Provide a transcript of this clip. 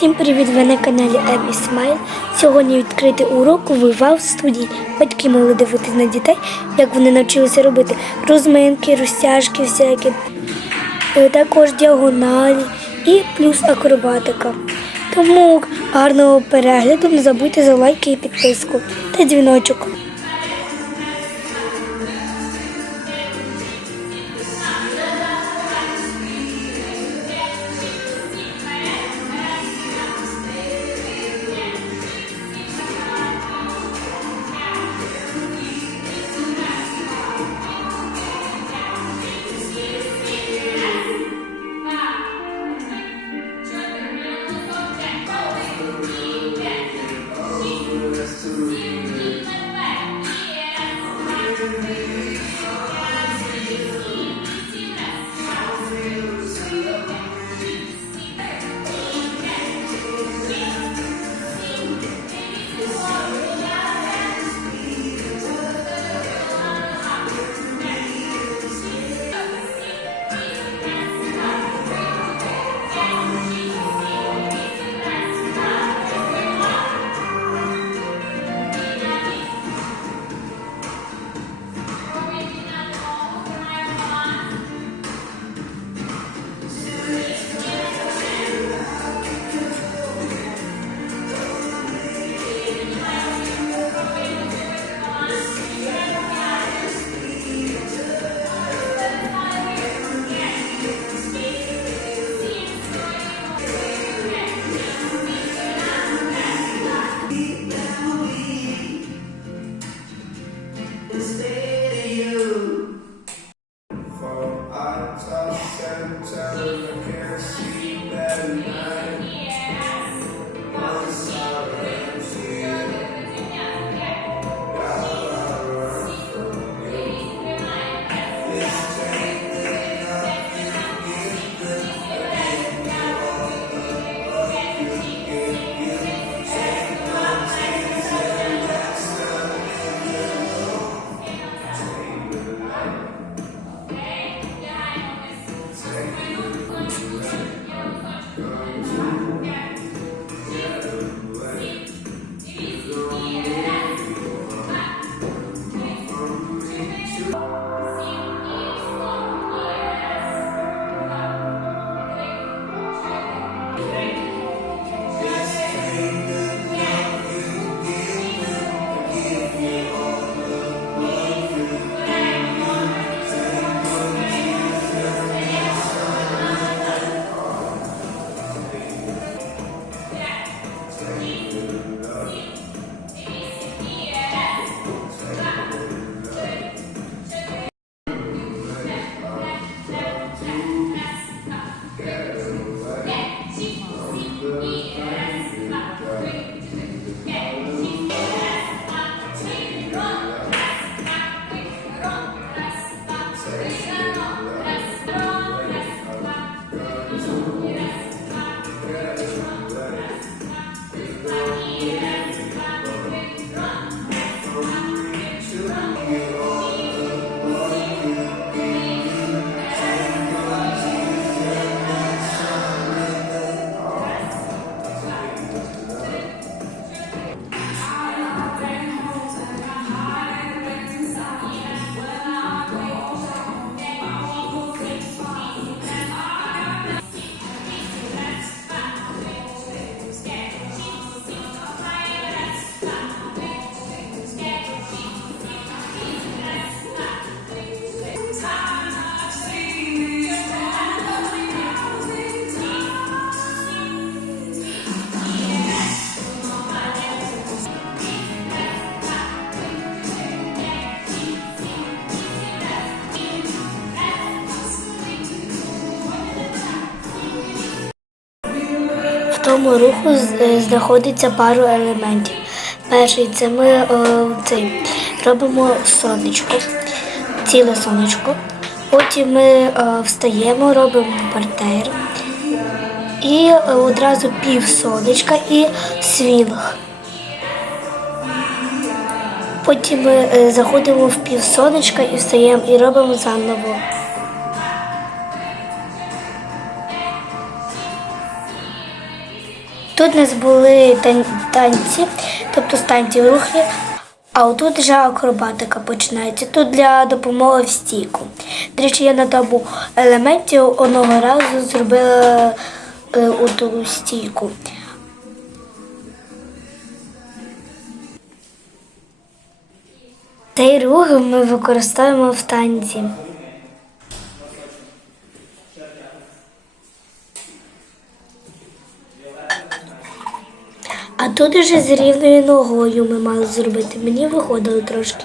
Всім привіт! Ви на каналі Емі Смайл. Сьогодні відкритий урок Вивав студії. Батьки могли дивитися на дітей, як вони навчилися робити розминки, розтяжки всякі, е, також діагоналі і плюс акробатика. Тому гарного перегляду, не забудьте за лайки і підписку та дзвіночок. This day В тому руху е, знаходиться пару елементів. Перший це ми е, цей, робимо сонечко, ціле сонечко. Потім ми е, встаємо, робимо партер. І одразу пів сонечка і свінг. Потім ми заходимо в пів сонечка і встаємо і робимо заново. Тут у нас були танці, тобто станції рухи, а отут вже акробатика починається. Тут для допомоги в стійку. До речі, я на табу елементів одного разу зробила е, оту стійку. Цей рух ми використовуємо в танці. А тут уже з рівною ногою ми мали зробити. Мені виходило трошки.